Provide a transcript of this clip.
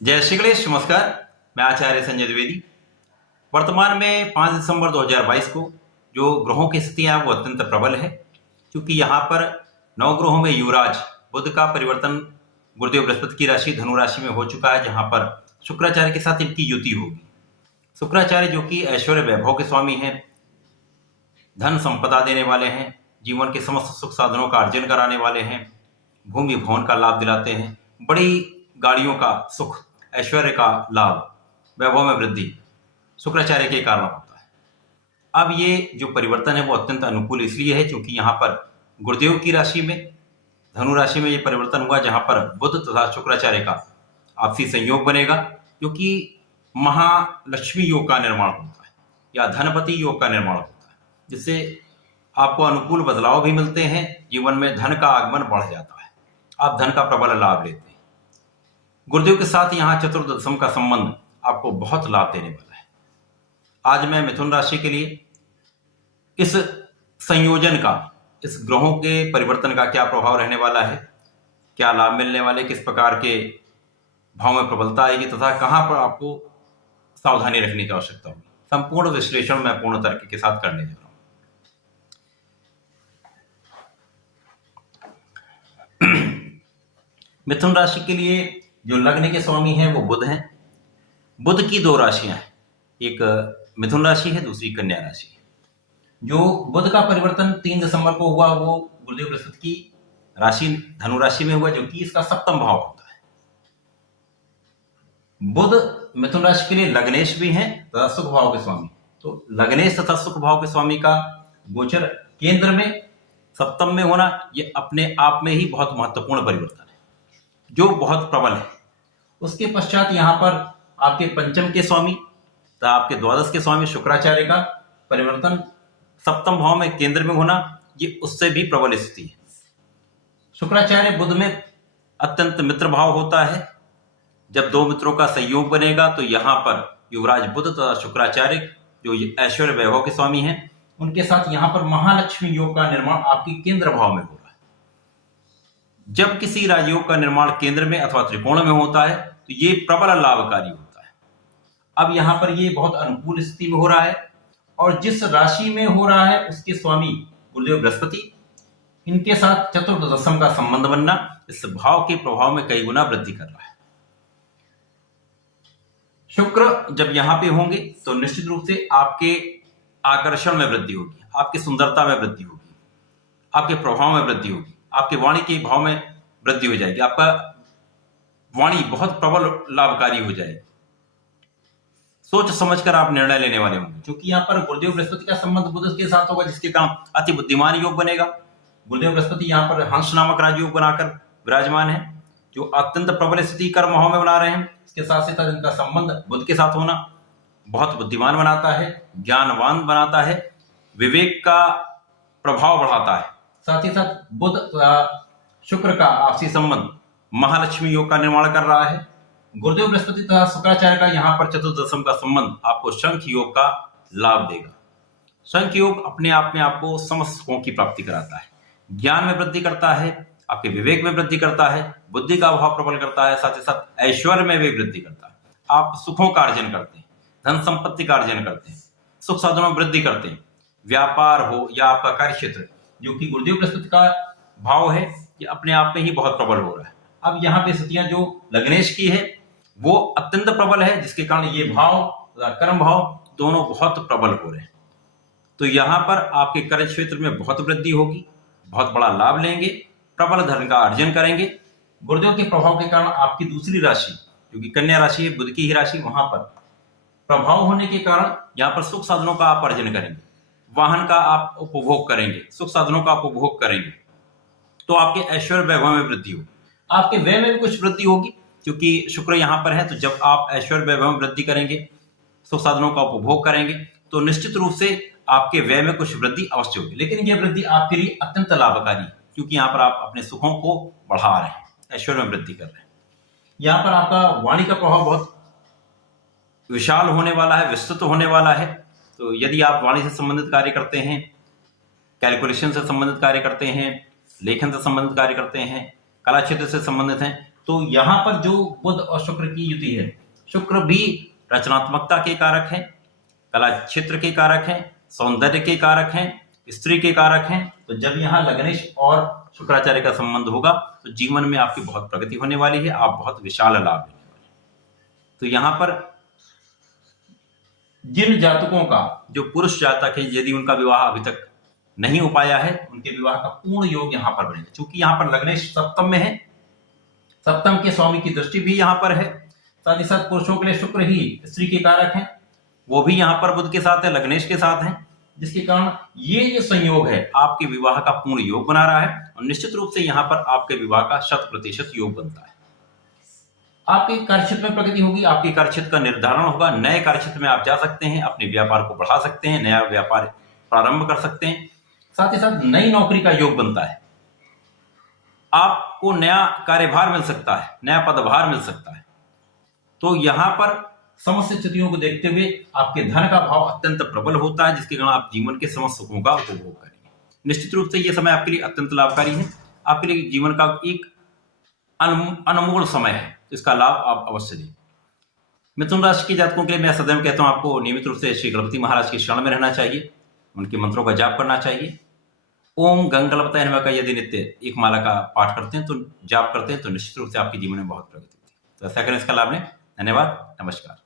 जय श्री गणेश। नमस्कार, मैं आचार्य संजय द्विवेदी। वर्तमान में 5 दिसंबर 2022 को जो ग्रहों की स्थितियां हैं वो अत्यंत प्रबल है, क्योंकि यहाँ पर नवग्रहों में युवराज बुध का परिवर्तन गुरुदेव बृहस्पति की राशि धनु राशि में हो चुका है, जहां पर शुक्राचार्य के साथ इनकी युति होगी। शुक्राचार्य जो कि ऐश्वर्य वैभव के स्वामी हैं, धन संपदा देने वाले हैं, जीवन के समस्त सुख साधनों का अर्जन कराने वाले हैं, भूमि भवन का लाभ दिलाते हैं, बड़ी गाड़ियों का सुख, ऐश्वर्य का लाभ, वैभव में वृद्धि शुक्राचार्य के कारण होता है। अब ये जो परिवर्तन है वो अत्यंत अनुकूल इसलिए है क्योंकि यहाँ पर गुरुदेव की राशि में धनु राशि में ये परिवर्तन हुआ, जहां पर बुध तथा शुक्राचार्य का आपसी संयोग बनेगा, क्योंकि महालक्ष्मी योग का निर्माण होता है या धनपति योग का निर्माण होता है, जिससे आपको अनुकूल बदलाव भी मिलते हैं, जीवन में धन का आगमन बढ़ जाता है, आप धन का प्रबल लाभ लेते हैं। गुरुदेव के साथ यहाँ चतुर्दशम का संबंध आपको बहुत लाभ देने वाला है। आज मैं मिथुन राशि के लिए इस संयोजन का, इस ग्रहों के परिवर्तन का क्या प्रभाव रहने वाला है, क्या लाभ मिलने वाले, किस प्रकार के भाव में प्रबलता आएगी तथा कहां पर आपको सावधानी रखने की आवश्यकता होगी, संपूर्ण विश्लेषण मैं पूर्ण तर्क के साथ करने जा रहा हूं। मिथुन राशि के लिए जो लग्न के स्वामी हैं वो बुध हैं। बुध की दो राशियां हैं, एक मिथुन राशि है, दूसरी कन्या राशि है। जो बुध का परिवर्तन 3 दिसंबर को हुआ वो गुरुदेव बृहस्पति की राशि धनु राशि में हुआ, जो कि इसका सप्तम भाव होता है। बुध मिथुन राशि के लिए लग्नेश भी हैं तथा सुख भाव के स्वामी, तो लग्नेश तथा सुख भाव के स्वामी का गोचर केंद्र में सप्तम में होना ये अपने आप में ही बहुत महत्वपूर्ण परिवर्तन है, जो बहुत प्रबल है। उसके पश्चात यहाँ पर आपके पंचम के स्वामी तथा आपके द्वादश के स्वामी शुक्राचार्य का परिवर्तन सप्तम भाव में केंद्र में होना, ये उससे भी प्रबल स्थिति है। शुक्राचार्य बुध में अत्यंत मित्र भाव होता है। जब दो मित्रों का संयोग बनेगा तो यहाँ पर युवराज बुध तथा शुक्राचार्य जो ऐश्वर्य वैभव के स्वामी हैं, उनके साथ यहाँ पर महालक्ष्मी योग का निर्माण आपके केंद्र भाव में हो रहा है। जब किसी राजयोग का निर्माण केंद्र में अथवा त्रिकोण में होता है तो ये प्रबल लाभकारी होता है। अब यहाँ पर ये बहुत अनुकूल स्थिति में हो रहा है, और जिस राशि में हो रहा है उसके स्वामी गुरुदेव बृहस्पति, इनके साथ चतुर्दशम का संबंध बनना इस भाव के प्रभाव में कई गुना वृद्धि कर रहा है। शुक्र जब यहां पे होंगे तो निश्चित रूप से आपके आकर्षण में वृद्धि होगी, आपकी सुंदरता में वृद्धि होगी, आपके प्रभाव में वृद्धि होगी, आपके वाणी के भाव में वृद्धि हो जाएगी, आपका वाणी बहुत प्रबल लाभकारी हो जाएगी। सोच समझकर आप निर्णय लेने वाले होंगे, क्योंकि यहाँ पर गुरुदेव बृहस्पति का संबंध बुध के साथ होगा, जिसके कारण अति बुद्धिमान योग बनेगा। गुरुदेव बृहस्पति यहाँ पर हंस नामक राजयोग बनाकर विराजमान है, जो अत्यंत प्रबल स्थिति कर्म भाव में बना रहे हैं। इसके साथ साथ इनका संबंध बुध के साथ होना बहुत बुद्धिमान बनाता है, ज्ञानवान बनाता है, विवेक का प्रभाव बढ़ाता है। साथ ही साथ बुध शुक्र का आपसी संबंध महालक्ष्मी योग का निर्माण कर रहा है। गुरुदेव बृहस्पति तथा शुक्राचार्य का यहाँ पर चतुर्दशम का संबंध आपको शंख योग का लाभ देगा। शंख योग अपने आप में आपको समस्त सुखों की प्राप्ति कराता है, ज्ञान में वृद्धि करता है, आपके विवेक में वृद्धि करता है, बुद्धि का भाव प्रबल करता है, साथ ही साथ ऐश्वर्य में भी वृद्धि करता है। आप सुखों का अर्जन करते हैं, धन संपत्ति का अर्जन करते हैं, सुख साधनों में वृद्धि करते हैं। व्यापार हो या आपका कार्य क्षेत्र, जो कि गुरुदेव बृहस्पति का भाव है, ये अपने आप में ही बहुत प्रबल हो रहा है। अब यहाँ पे स्थितियां जो लग्नेश की है वो अत्यंत प्रबल है, जिसके कारण ये भाव कर्म भाव दोनों बहुत प्रबल हो रहे हैं। तो यहाँ पर आपके कार्य क्षेत्र में बहुत वृद्धि होगी, बहुत बड़ा लाभ लेंगे, प्रबल धन का अर्जन करेंगे। गुरुदेव के प्रभाव के कारण आपकी दूसरी राशि जो कि कन्या राशि है, बुध की ही राशि, वहां पर प्रभाव होने के कारण यहाँ पर सुख साधनों का आप अर्जन करेंगे, वाहन का आप उपभोग करेंगे, सुख साधनों का आप उपभोग करेंगे, तो आपके ऐश्वर्य वैभव में वृद्धि होगी। आपके व्यय में भी कुछ वृद्धि होगी, क्योंकि शुक्र यहाँ पर है। तो जब आप ऐश्वर्य वैभव में वृद्धि करेंगे, सुख साधनों का उपभोग करेंगे, तो निश्चित रूप से आपके व्यय में कुछ वृद्धि अवश्य होगी। लेकिन यह वृद्धि आपके लिए अत्यंत लाभकारी है, क्योंकि यहाँ पर आप अपने सुखों को बढ़ा रहे हैं, ऐश्वर्य में वृद्धि कर रहे हैं। यहाँ पर आपका वाणी का प्रभाव बहुत विशाल होने वाला है, विस्तृत होने वाला है। तो यदि आप वाणी से संबंधित कार्य करते हैं, कैलकुलेशन से संबंधित कार्य करते हैं, लेखन से संबंधित कार्य करते हैं, कला क्षेत्र से संबंधित हैं, तो यहाँ पर जो बुध और शुक्र की युति है, शुक्र भी रचनात्मकता के कारक हैं, कला क्षेत्र के कारक हैं, सौंदर्य के कारक हैं, स्त्री के कारक हैं। तो जब यहाँ लग्नेश और शुक्राचार्य का संबंध होगा तो जीवन में आपकी बहुत प्रगति होने वाली है, आप बहुत विशाल लाभ लेने वाले हैं। तो यहाँ पर जिन जातकों का, जो पुरुष जातक है, यदि उनका विवाह अभी तक नहीं हो पाया है, उनके विवाह का पूर्ण योग यहाँ पर बनेगा। क्योंकि यहाँ पर लग्नेश सप्तम में है, सप्तम के स्वामी की दृष्टि भी यहाँ पर है, साथ ही साथ पुरुषों के लिए शुक्र ही स्त्री के कारक हैं, वो भी यहाँ पर बुध के साथ है, लग्नेश के साथ है, जिसके कारण ये जो संयोग है आपके विवाह का पूर्ण योग बना रहा है। और निश्चित रूप से यहाँ पर आपके विवाह का 100% योग बनता है। आपके कार्यक्षेत्र में प्रगति होगी, आपके कार्यक्षेत्र का निर्धारण होगा, नए कार्यक्षेत्र में आप जा सकते हैं, अपने व्यापार को बढ़ा सकते हैं, नया व्यापार प्रारंभ कर सकते हैं, साथ ही साथ नई नौकरी का योग बनता है। आपको नया कार्यभार मिल सकता है, नया पदभार मिल सकता है। तो यहाँ पर समस्त स्थितियों को देखते हुए आपके धन का भाव अत्यंत प्रबल होता है, जिसके कारण आप जीवन के समस्त सुखों का उपभोग करेंगे। निश्चित रूप से यह समय आपके लिए अत्यंत लाभकारी है, आपके लिए जीवन का एक अनमोल समय है, इसका लाभ आप अवश्य लें। मिथुन राशि के जातकों के लिए मैं सदैव कहता हूं, आपको नियमित रूप से श्री गणपति महाराज की शरण में रहना चाहिए, उनके मंत्रों का जाप करना चाहिए। ओम गंगणपताय नमः का यदि नित्य एक माला का पाठ करते हैं, तो जाप करते हैं, तो निश्चित रूप से आपके जीवन में बहुत प्रगति होती है। तो ऐसा करें, इसका लाभ लें। धन्यवाद, नमस्कार।